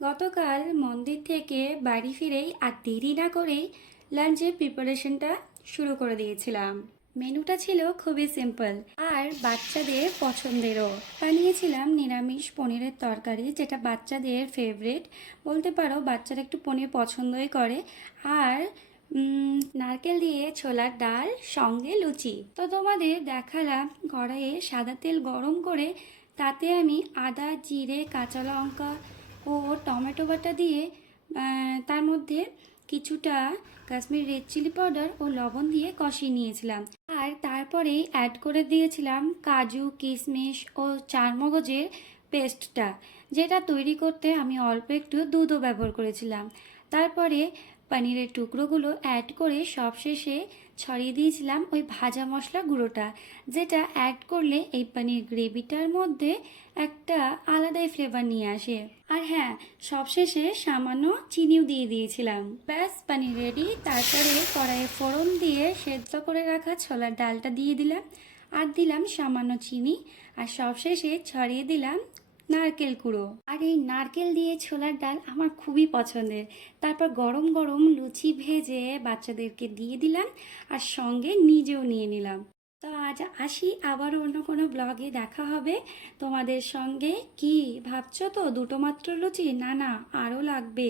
গতকাল মন্দির থেকে বাড়ি ফিরেই আর দেরি না করেই লাঞ্চের প্রিপারেশনটা শুরু করে দিয়েছিলাম। মেনুটা ছিল খুবই সিম্পল আর বাচ্চাদের পছন্দেরও। বানিয়েছিলাম নিরামিষ পনিরের তরকারি, যেটা বাচ্চাদের ফেভারিট বলতে পারো, বাচ্চারা একটু পনির পছন্দই করে। আর নারকেল দিয়ে ছোলার ডাল, সঙ্গে লুচি। তো তোমাদের দেখালাম কড়াইয়ে সাদা তেল গরম করে তাতে আমি আদা, জিরে, কাঁচা লঙ্কা ও টমেটো বাটা দিয়ে তার মধ্যে কিছুটা কাশ্মীরি রেড চিলি পাউডার ও লবণ দিয়ে কষিয়ে নিয়েছিলাম। আর তারপরেই অ্যাড করে দিয়েছিলাম কাজু, কিশমিশ ও চারমগজের পেস্টটা, যেটা তৈরি করতে আমি অল্প একটু দুধও ব্যবহার করেছিলাম। তারপরে পনিরের টুকরোগুলো অ্যাড করে সবশেষে ছড়িয়ে দিয়েছিলাম ওই ভাজা মশলা গুঁড়োটা, যেটা অ্যাড করলে এই পনির গ্রেভিটার মধ্যে একটা আলাদাই ফ্লেভার নিয়ে আসে। আর হ্যাঁ, সবশেষে সামান্য চিনিও দিয়ে দিয়েছিলাম। ব্যাস, পনির রেডি। তারপরে কড়াইয়ে ফোড়ন দিয়ে সেদ্ধ করে রাখা ছোলার ডালটা দিয়ে দিলাম, আর দিলাম সামান্য চিনি, আর সবশেষে ছড়িয়ে দিলাম নারকেল কুড়ো। আর এই নারকেল দিয়ে ছোলার ডাল আমার খুবই পছন্দের। তারপর গরম গরম লুচি ভেজে বাচ্চাদেরকে দিয়ে দিলাম, আর সঙ্গে নিজেও নিয়ে নিলাম। তো আজ আসি, আবার অন্য কোনো ব্লগে দেখা হবে তোমাদের সঙ্গে। কি ভাবছো তো, দুটো মাত্র লুচি? না না, আরও লাগবে।